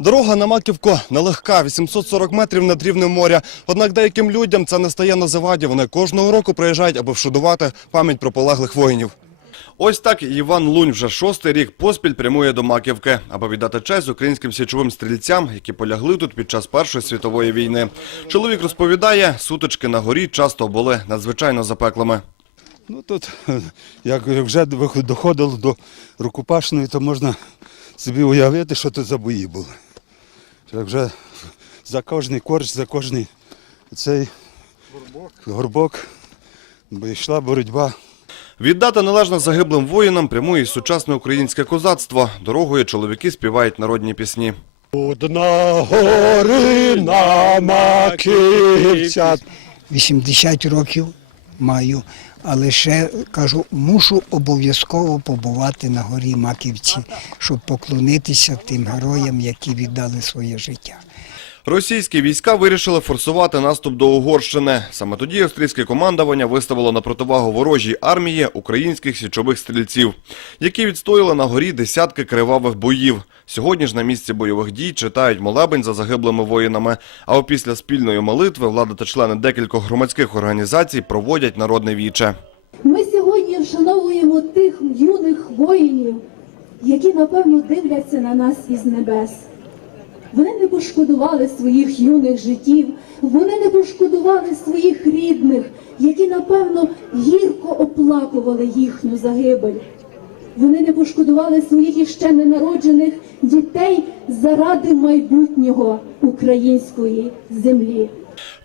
Дорога на Маківку нелегка, 840 метрів над рівнем моря. Однак деяким людям це не стає на заваді. Вони кожного року приїжджають, аби вшанувати пам'ять про полеглих воїнів. Ось так Іван Лунь вже шостий рік поспіль прямує до Маківки, аби віддати честь українським січовим стрільцям, які полягли тут під час Першої світової війни. Чоловік розповідає, сутички на горі часто були надзвичайно запеклими. Ну тут, як вже доходило до рукопашної, то можна собі уявити, що тут за бої були. Як вже за кожний корч, за кожний цей горбок, бо йшла боротьба. Віддати належне загиблим воїнам прямує сучасне українське козацтво. Дорогою чоловіки співають народні пісні. Одна горина маківця. 80 років маю, але ще кажу, мушу обов'язково побувати на горі Маківці, щоб поклонитися тим героям, які віддали своє життя. Російські війська вирішили форсувати наступ до Угорщини. Саме тоді австрійське командування виставило на противагу ворожій армії українських січових стрільців, які відстояли на горі десятки кривавих боїв. Сьогодні ж на місці бойових дій читають молебень за загиблими воїнами. А опісля спільної молитви влада та члени декількох громадських організацій проводять народне віче. Ми сьогодні вшановуємо тих юних воїнів, які напевно дивляться на нас із небес. Пошкодували своїх юних життів, вони не пошкодували своїх рідних, які напевно гірко оплакували їхню загибель. Вони не пошкодували своїх іще ненароджених дітей заради майбутнього української землі.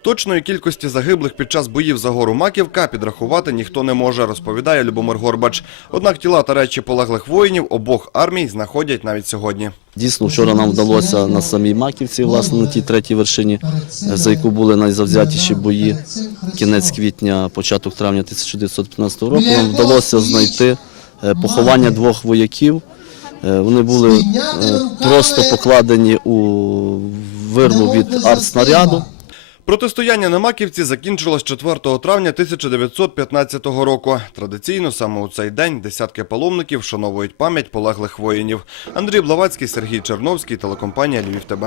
Точної кількості загиблих під час боїв за гору Маківка підрахувати ніхто не може, розповідає Любомир Горбач. Однак тіла та речі полеглих воїнів обох армій знаходять навіть сьогодні. Дійсно, вчора нам вдалося на самій Маківці, власне, на тій третій вершині, за яку були найзавзятіші бої, кінець квітня, початок травня 1915 року, нам вдалося знайти е, поховання двох вояків. Е, Вони були е, просто покладені у вирву від артснаряду. Протистояння на Маківці закінчилось 4 травня 1915 року. Традиційно саме у цей день десятки паломників вшановують пам'ять полеглих воїнів. Андрій Блавацький, Сергій Черновський, телекомпанія Львів ТБ.